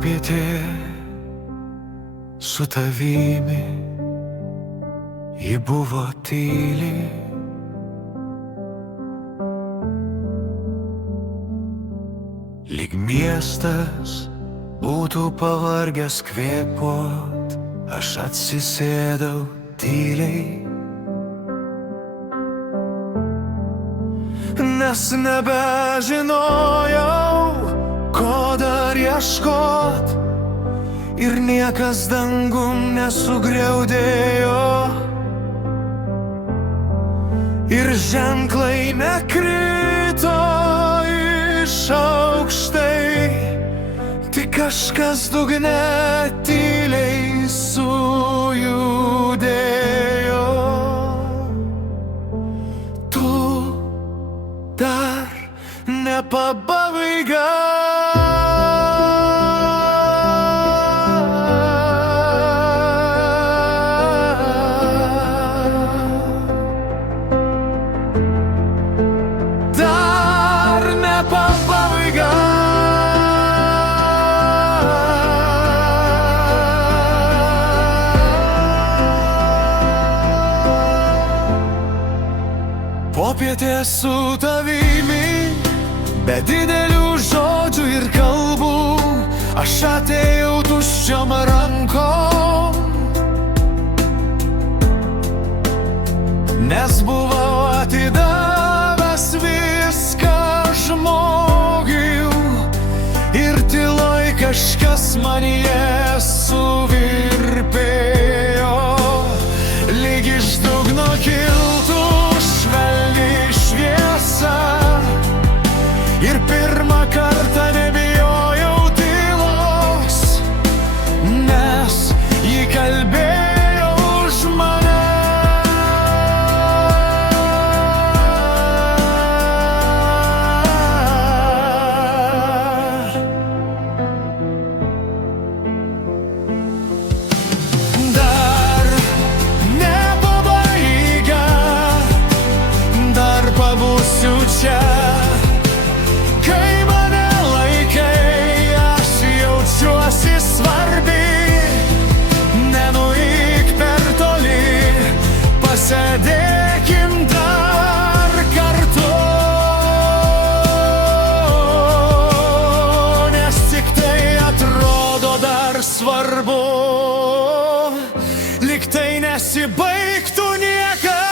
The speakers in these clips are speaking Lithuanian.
Popietė su tavimi, ji buvo tyli. Lyg miestas būtų pavargęs kvėpuot, aš atsisėdau tyliai, nes nebežinojau, ko dar ieškot, ir niekas dangum nesugriaudėjo, ir ženklai nekrito iš aukštai, tik kažkas dugne tyliai sujudėjo. Tu dar ne pabaiga. Popietė su tavimi, be didelių žodžių ir kalbų, aš atėjau tuščiom rankom, nes buvau atidavęs viską žmogui, ir tyloj kažkas manyje suvirpėjo, lyg iš dugno kiltų švelni šviesa, ir pirmą kartą nebijojau tylos, nes ji kalbėjo už mane. Dar ne pabaiga, dar pabūsiu čia. Kai mane laikai, aš jaučiuosi svarbi, nenueik per toli, pasėdėkim dar kartu, nes tik tai atrodo dar svarbu, lyg tai nesibaigtų niekad.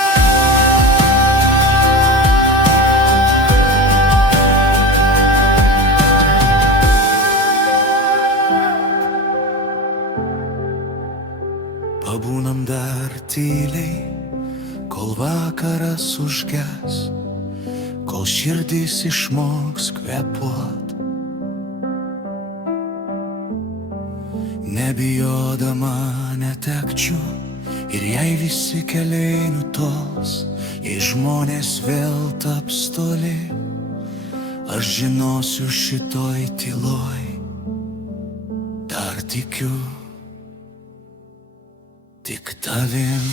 Pabūnam dar tyliai, kol vakaras užges, kol širdis išmoks kvėpuot, nebijodama netekčių, ir jei visi keliai nutols, jei žmonės vėl taps toli, aš žinosiu šitoj tyloj, dar tikiu tik tavim.